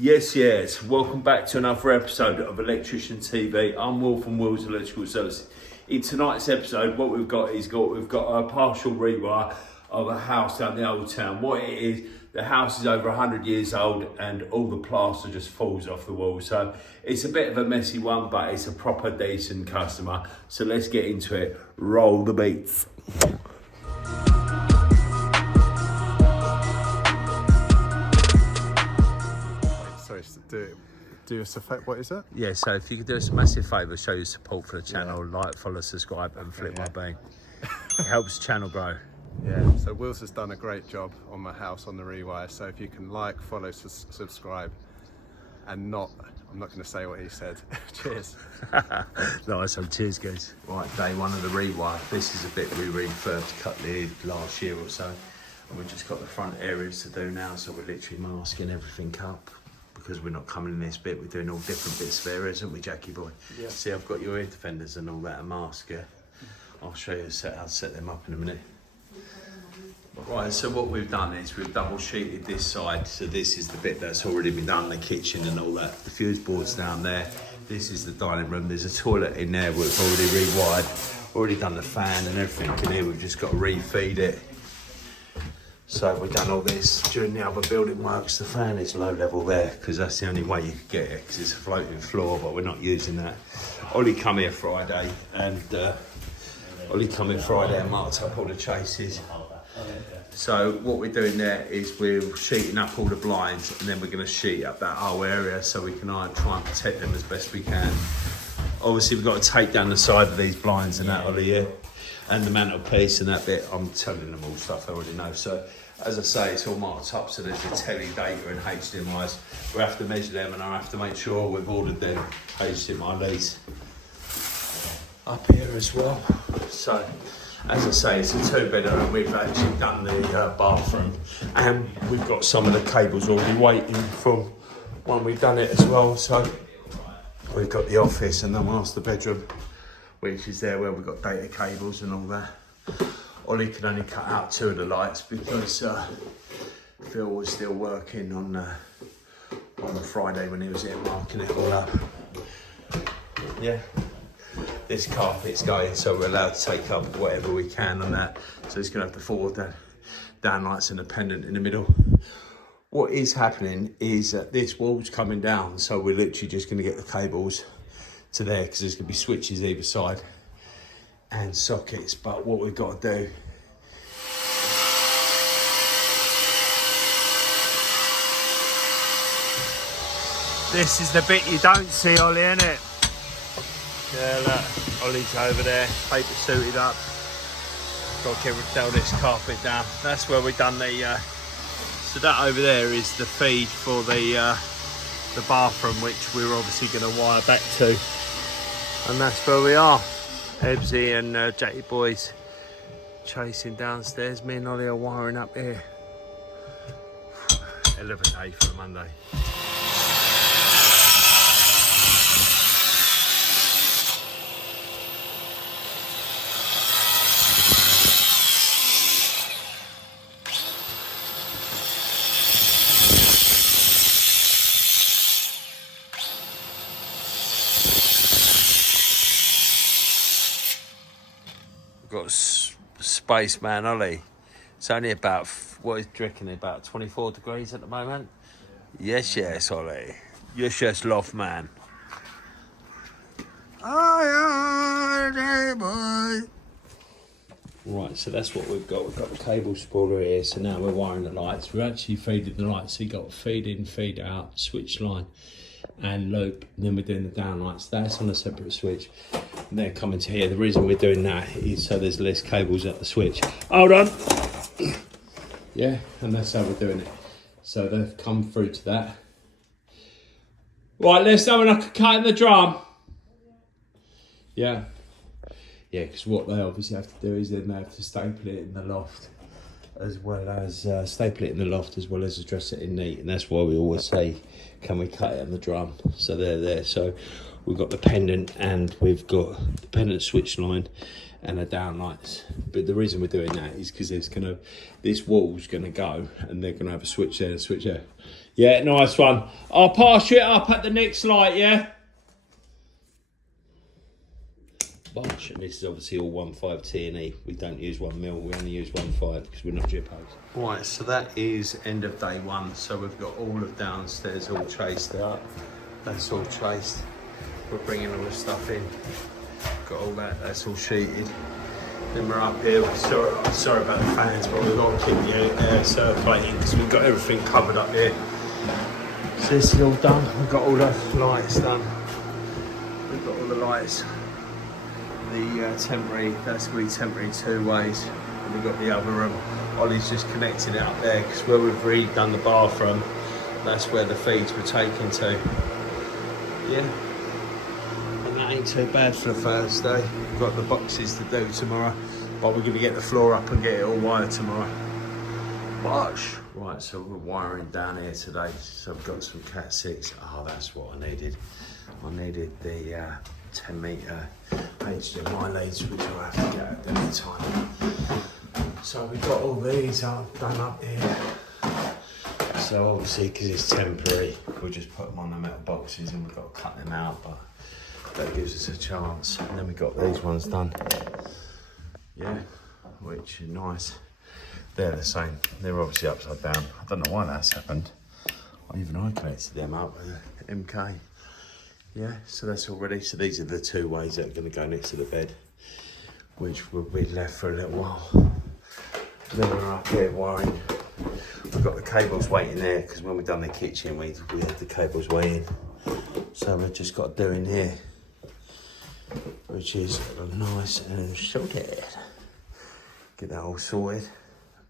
Yes. Welcome back to another episode of Electrician TV. I'm Will from Will's Electrical Services. In tonight's episode, what we've got a partial rewire of a house down the Old Town. What it is, the house is over 100 years old and all the plaster just falls off the wall. So it's a bit of a messy one, but it's a proper decent customer. So let's get into it. Roll the beats. Do us a favour, what is it? Yeah, so if you could do us a massive favour, show your support for the channel, like, follow, subscribe and flip my bean. It helps the channel grow. Yeah, so Will's has done a great job on my house on the rewire, so if you can like, follow, subscribe and I'm not going to say what he said. Cheers. Nice one, cheers guys. Right, day one of the rewire. This is a bit we refurbed, cut the last year or so. And we've just got the front areas to do now, so we're literally masking everything up. Because we're not coming in this bit, we're doing all different bits of areas, aren't we, Jackie boy? Yeah. See, I've got your ear defenders and all that, a mask, yeah? I'll show you how to set them up in a minute. Right, so what we've done is we've double sheeted this side, so this is the bit that's already been done, the kitchen and all that. The fuse board's down there. This is the dining room. There's a toilet in there we've already rewired, already done the fan and everything in here. We've just got to refeed it. So we've done all this during the other building works. The fan is low level there because that's the only way you could get it, because it's a floating floor, but we're not using that. Ollie come here Friday and marked up all the chases. So what we're doing there is we're sheeting up all the blinds and then we're going to sheet up that whole area so we can try and protect them as best we can. Obviously we've got to take down the side of these blinds and that, Ollie, yeah? And the mantelpiece and that bit, I'm telling them all stuff I already know. So, as I say, it's all marked up, so there's the telly data and HDMIs. We have to measure them and I have to make sure we've ordered them HDMI leads up here as well. So, as I say, it's a two-bedder and we've actually done the bathroom. And we've got some of the cables already waiting from when we've done it as well. So, we've got the office and the master bedroom, which is there where we've got data cables and all that. Ollie can only cut out two of the lights because Phil was still working on Friday when he was here marking it all up. Yeah, this carpet's going, so we're allowed to take up whatever we can on that. So it's gonna have the four down lights and a pendant in the middle. What is happening is that this wall's coming down, so we're literally just gonna get the cables to there because there's going to be switches either side and sockets. But what we've got to do this is the bit you don't see, Ollie, innit? Yeah, look, Ollie's over there, paper suited up. Got to get all this carpet down. That's where we've done the so that over there is the feed for the bathroom, which we're obviously going to wire back to. And that's where we are. Ebbsy and Jackie boys chasing downstairs. Me and Ollie are wiring up here. Hell of a day for a Monday. Got Spaceman Ollie. It's only about, what is drinking, about 24 degrees at the moment. Yes, Ollie. Yes, love man. Aye, boy. Right, so that's what we've got. We've got the cable spoiler here, so now we're wiring the lights. We're actually feeding the lights, so you've got feed in, feed out, switch line and loop, and then we're doing the down lights. That's on a separate switch. And they're coming to here. The reason we're doing that is so there's less cables at the switch. Hold on. Yeah, and that's how we're doing it. So they've come through to that. Right, let's have a cut in the drum. Yeah. Yeah, because what they obviously have to do is then they have to staple it in the loft, as well as address it in neat. And that's why we always say, can we cut it on the drum? So they're there. So we've got the pendant and we've got the pendant switch line and the down lights. But the reason we're doing that is because this wall's gonna go and they're gonna have a switch there and a switch there. Yeah, nice one. I'll pass you it up at the next light, yeah? Bosh, and this is obviously all 1.5 T&E. We don't use 1 mil, we only use 1.5 because we're not Jippos. Right, so that is end of day one. So we've got all of downstairs all chased up. That's all chased. We're bringing all the stuff in. Got all that, that's all sheeted. Then we're up here, sorry about the fans, but we've got to keep the air circulating because we've got everything covered up here. So this is all done. We've got all the lights done. We've got all the lights. The temporary, that's going to be temporary 2 ways. And we've got the other room. Ollie's just connecting it up there because where we've redone the bathroom, that's where the feeds were taken to. Yeah. And that ain't too bad for the first day. We've got the boxes to do tomorrow, but we're going to get the floor up and get it all wired tomorrow. Bosh! Right, so we're wiring down here today. So I've got some Cat 6. Oh, that's what I needed. I needed the 10 metre HDMI leads, which I'll have to get at any time. So we've got all these done up here. So obviously, because it's temporary, we'll just put them on the metal boxes and we've got to cut them out, but that gives us a chance. And then we've got these ones done. Yeah, which are nice. They're the same. They're obviously upside down. I don't know why that's happened. Even I connected them up with an MK. Yeah, so that's all ready. So these are the 2 ways that are going to go next to the bed, which will be left for a little while. Then we're up here wiring. We've got the cables waiting there because when we've done the kitchen, we had the cables waiting. So we've just got to do in here, which is nice and sorted. Get that all sorted.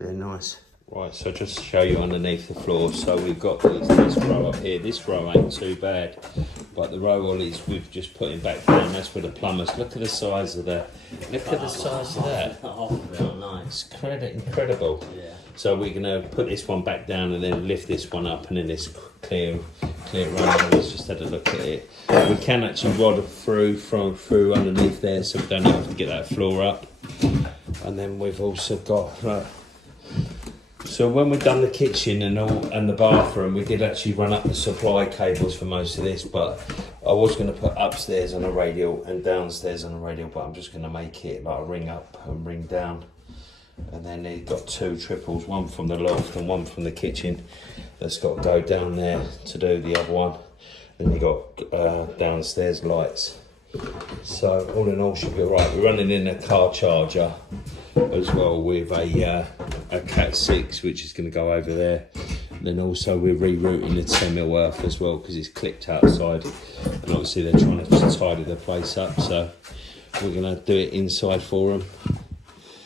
They're nice. Right, so just to show you underneath the floor, so we've got this row up here. This row ain't too bad, but the row Ollie's we've just put him back down. That's where the plumbers. Look at the size of that. Look at the size of that. Nice, incredible. Yeah. So we're gonna put this one back down and then lift this one up, and then this clear run. Let's just have a look at it. We can actually rod through underneath there, so we don't have to get that floor up. And then we've also got. So when we've done the kitchen and the bathroom, we did actually run up the supply cables for most of this, but I was going to put upstairs on a radial and downstairs on a radial, but I'm just going to make it like a ring up and ring down. And then they've got 2 triples, one from the loft and one from the kitchen. That's got to go down there to do the other one. Then you've got downstairs lights. So all in all should be right. We're running in a car charger as well with a Cat 6, which is going to go over there. And then also we're rerouting the 10 mil earth as well because it's clipped outside, and obviously they're trying to tidy the place up, so we're going to do it inside for them.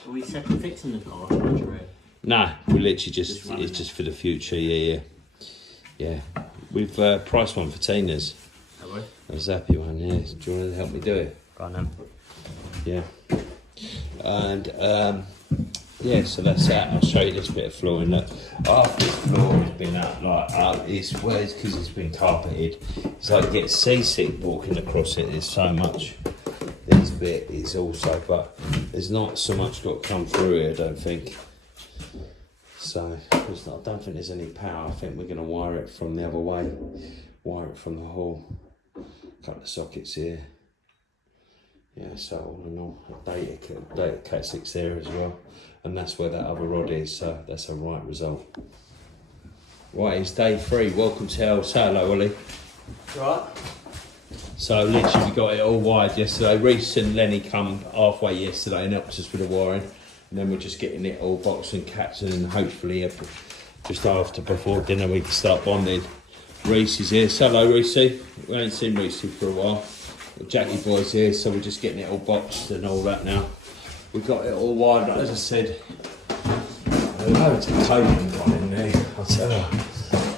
Are we second fixing the car charger? Nah, we literally just it's just for the future. Yeah. We've priced one for Tina's. Have we? A Zappy one, yeah. Do you want to help me do it? Go on then. Yeah. And yeah, so that's that. I'll show you this bit of flooring. Look, after this floor has been up, it's because it's been carpeted. It's like you get seasick walking across it. There's so much. This bit is also, but there's not so much got to come through here, I don't think. So I don't think there's any power. I think we're going to wire it from the other way. Wire it from the hall. Couple of sockets here. Yeah, so all in all, updated Cat 6 there as well. And that's where that other rod is, so that's a right result. Right, it's day 3. Welcome to hell. Say hello, Ollie. Right. So literally we got it all wired yesterday. Reece and Lenny come halfway yesterday and helped us with the wiring. And then we're just getting it all boxed and capped, and hopefully just before dinner we can start bonding. Reece is here. So hello, Reece. We ain't seen Reece for a while. Jackie boy's here, so we're just getting it all boxed and all that now. We've got it all wired, as I said. Loads of coding gone in there, I'll tell you.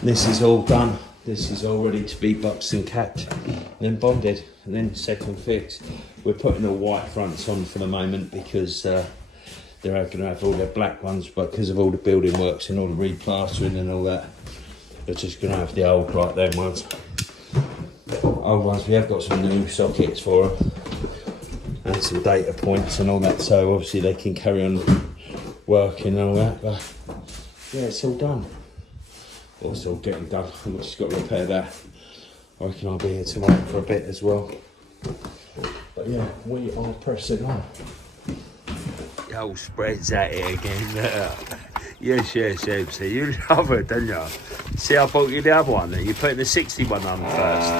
This is all done. This is all ready to be boxed and capped, and then bonded, and then second fix. We're putting all white fronts on for the moment because they're going to have all their black ones, but because of all the building works and all the replastering and all that, they're just going to have the old like them ones. Old ones, we have got some new sockets for them and some data points and all that, so obviously they can carry on working and all that, but yeah, it's all done. Also getting done. I've just got to repair that. I reckon I'll be here tomorrow for a bit as well. But yeah, we are pressing on. The old spreads at it again. Yes, MC. You love it, don't you? See, I bought you the other one. You put the 61 on first.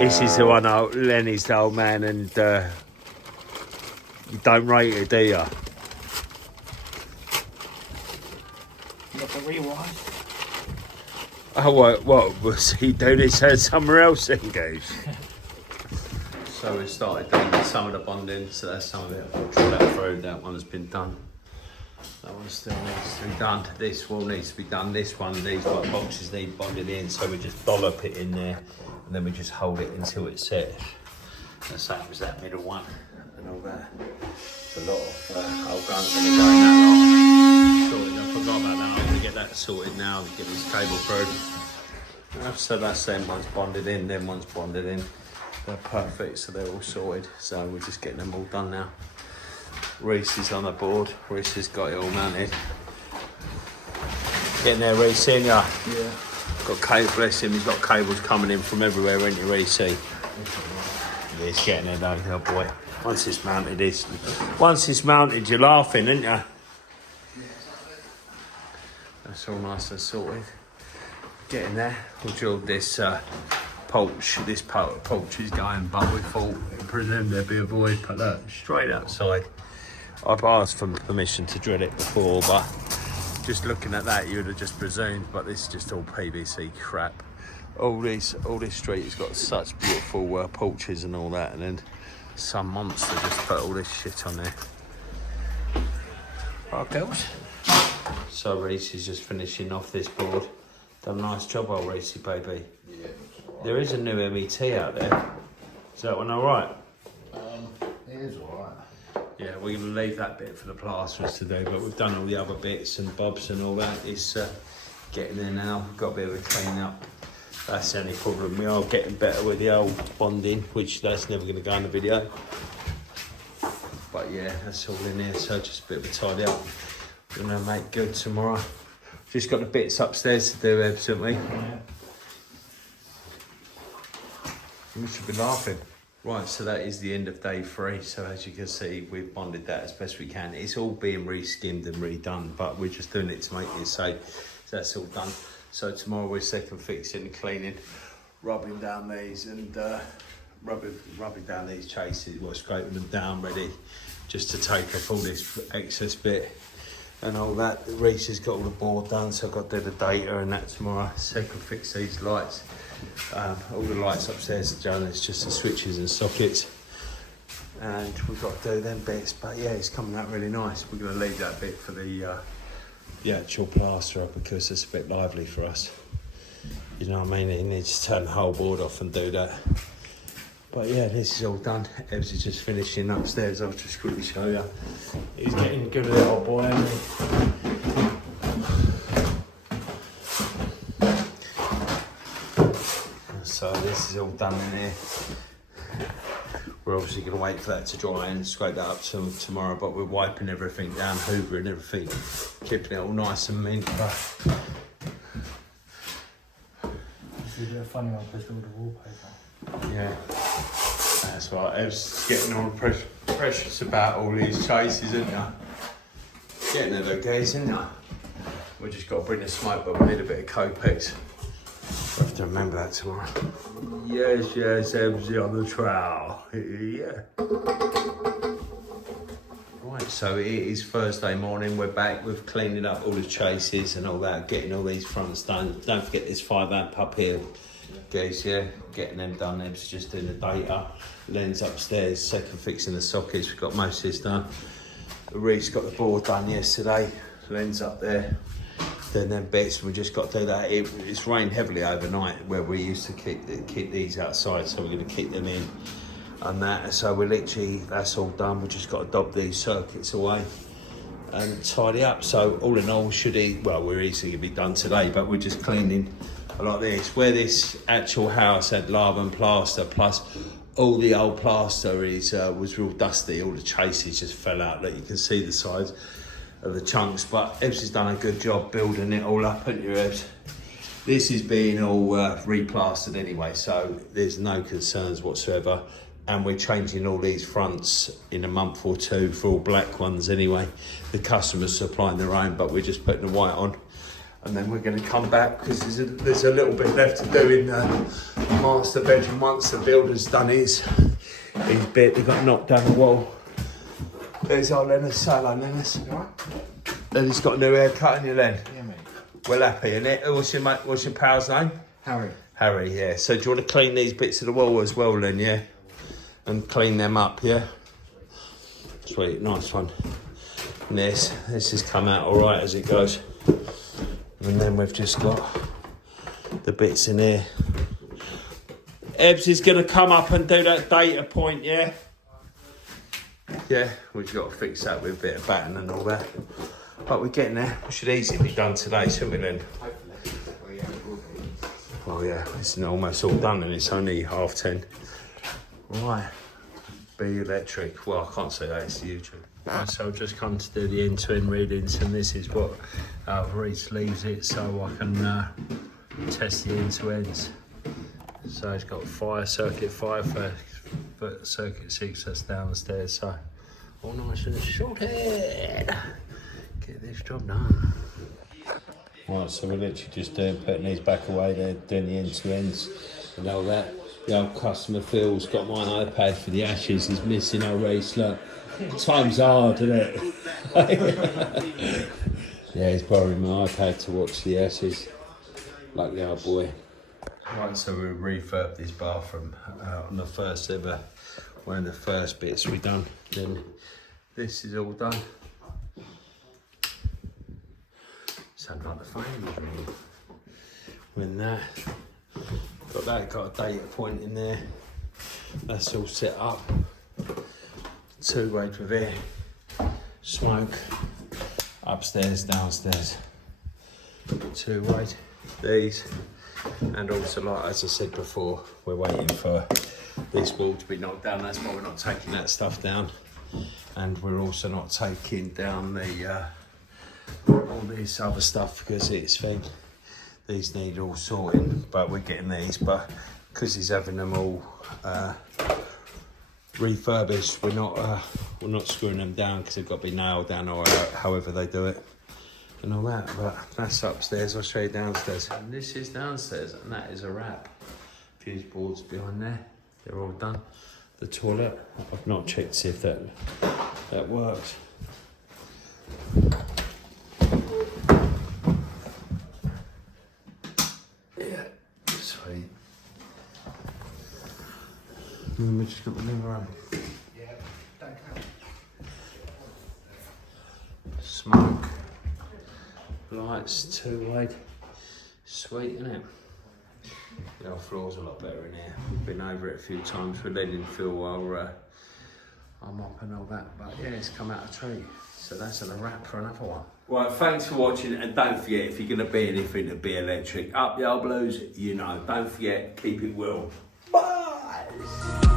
This is the one Lenny's the old man, and you don't rate it, do you? Got the rewind. Oh, what was he doing this somewhere else then, Goose? So we started doing some of the bonding, so that's some of it. I'll draw that through. That one has been done. That one still needs to be done. This wall needs to be done. This one, these white boxes need bonded in, so we just dollop it in there, and then we just hold it until it's set. The same as that middle one and all that. It's a lot of old guns going to go in that lot. Sorted, I forgot about that. I'm going to get that sorted now and get this cable through. So that's them ones bonded in, them ones bonded in. They're perfect, so they're all sorted. So we're just getting them all done now. Reese is on the board. Reese has got it all mounted. Getting there, Reese, in ya? Yeah. Got cable, bless him, he's got cables coming in from everywhere, ain't you, Reese? Yeah, he's getting there though, oh boy. Once it's mounted, you're laughing, ain't you? That's all nice and sorted. Getting there. We'll drill this porch. This porch is going, but we thought, I presume there'd be a void, but look, straight outside. I've asked for permission to drill it before, but just looking at that, you would have just presumed, but this is just all PVC crap. All this street has got such beautiful porches and all that, and then some monster just put all this shit on there. Right, girls? So Reese is just finishing off this board. Done a nice job, old Reese, baby. Yeah. There is a new MET out there. Is that one alright? It is alright. Yeah, we're going to leave that bit for the plasterers to do, but we've done all the other bits and bobs and all that. It's getting there now. We've got a bit of a clean up. That's the only problem. We are getting better with the old bonding, which that's never going to go in the video. But yeah, that's all in there, so just a bit of a tidy up. We're going to make good tomorrow. Just got the bits upstairs to do, Ebs, haven't we? Yeah. You should be laughing. Right, so that is the end of day 3. So as you can see, we've bonded that as best we can. It's all being re-skimmed and redone, but we're just doing it to make it safe. So that's all done. So tomorrow we're second fixing and cleaning, rubbing down these and rubbing down these chases, scraping them down ready just to take off all this excess bit and all that. Reese has got all the board done, so I've got to do the data and that tomorrow. Second fix these lights. All the lights upstairs are done, it's just the switches and sockets. And we've got to do them bits, but yeah, it's coming out really nice. We're going to leave that bit for the actual plasterer because it's a bit lively for us. You know what I mean? It needs to turn the whole board off and do that. But yeah, this is all done. Evs is just finishing upstairs. I'll just quickly show you. He's getting good at it, old boy, isn't he? So this is all done in here. We're obviously going to wait for that to dry and scrape that up till tomorrow, but we're wiping everything down, hoovering everything, keeping it all nice and mint. This is a bit funny one because all the wallpaper. Yeah, that's right. Ev's getting all precious about all these chases, isn't ya? Getting there though, guys, isn't ya? We just got to bring the smoke, but we need a bit of Copex. We'll have to remember that tomorrow. Yes, Ev's on the trowel. Yeah. Right, so it is Thursday morning. We're back with cleaning up all the chases and all that, getting all these fronts done. Don't forget this 5 amp up here, guys. Yeah, getting them done. Ev's just doing the data. Lens upstairs, second fixing the sockets. We've got most of this done. Reese got the board done yesterday. Lens up there. Then them bits, we just got to do that. It's rained heavily overnight where we used to keep these outside, so we're going to keep them in and that. So we're literally, that's all done. We just got to dob these circuits away and tidy up. So all in all, we're easily going to be done today, but we're just cleaning like this. Where this actual house had lava and plaster, plus all the old plaster was real dusty. All the chases just fell out. Look, you can see the sides. of the chunks, but Ebbs has done a good job building it all up, hasn't you, Ebbs? This is being all replastered anyway, so there's no concerns whatsoever. And we're changing all these fronts in a month or two for all black ones anyway. The customer's supplying their own, but we're just putting the white on. And then we're going to come back because there's a little bit left to do in the master bedroom once the builder's done his bit. They've got to knock down the wall. There's our Lennox. Say hello, Lennox. Lennox got a new haircut, haven't you, Len? Yeah, mate. Well happy, innit? What's your pal's name? Harry. Harry, yeah. So do you want to clean these bits of the wall as well, Len, yeah? And clean them up, yeah? Sweet, nice one. And this has come out all right as it goes. And then we've just got the bits in here. Ebbs is going to come up and do that data point, yeah? Yeah, we've got to fix that with a bit of batten and all that. But we're getting there. We should easily be done today, shouldn't we, Len? Oh yeah, it's almost all done and it's only 10:30. Right, B Electric. Well, I can't say that, it's YouTube. Right, so I've just come to do the end-to-end readings, and this is what Reese leaves it so I can test the end-to-ends. So it's got fire, circuit 5 for circuit 6, that's downstairs. So all nice and sorted. Get this job done. Right, so we're literally just putting these back away there, doing the end-to-ends and all that. The old customer Phil's got my iPad for the ashes, he's missing our race, look. Time's hard, isn't it? Yeah, he's borrowing my iPad to watch the ashes, like the old boy. Right, so we refurbed this bathroom on the first ever, one of the first bits we done. Then this is all done. Sounds like the phone was ringing. When that, got a data point in there. That's all set up. 2-way with air, smoke, upstairs, downstairs. 2-way, these. And also, like as I said before, we're waiting for this wall to be knocked down. That's why we're not taking that stuff down. And we're also not taking down the all this other stuff because these need all sorting, but we're getting these. But because he's having them all refurbished, we're not screwing them down because they've got to be nailed down or however they do it and all that. But that's upstairs. I'll show you downstairs. And this is downstairs, and that is a wrap. Fuse boards behind there, they're all done. The toilet, I've not checked to see if that works. Yeah, sweet. And we're just got the lever on. Smoke, lights, 2-way, sweet, isn't it? The old floor's a lot better in here. We've been over it a few times. We're letting Phil while I'm up and all that. But yeah, it's come out a treat. So that's a wrap for another one. Right, thanks for watching, and don't forget, if you're going to be anything to be electric, up the old blues, you know, don't forget, keep it real. Bye!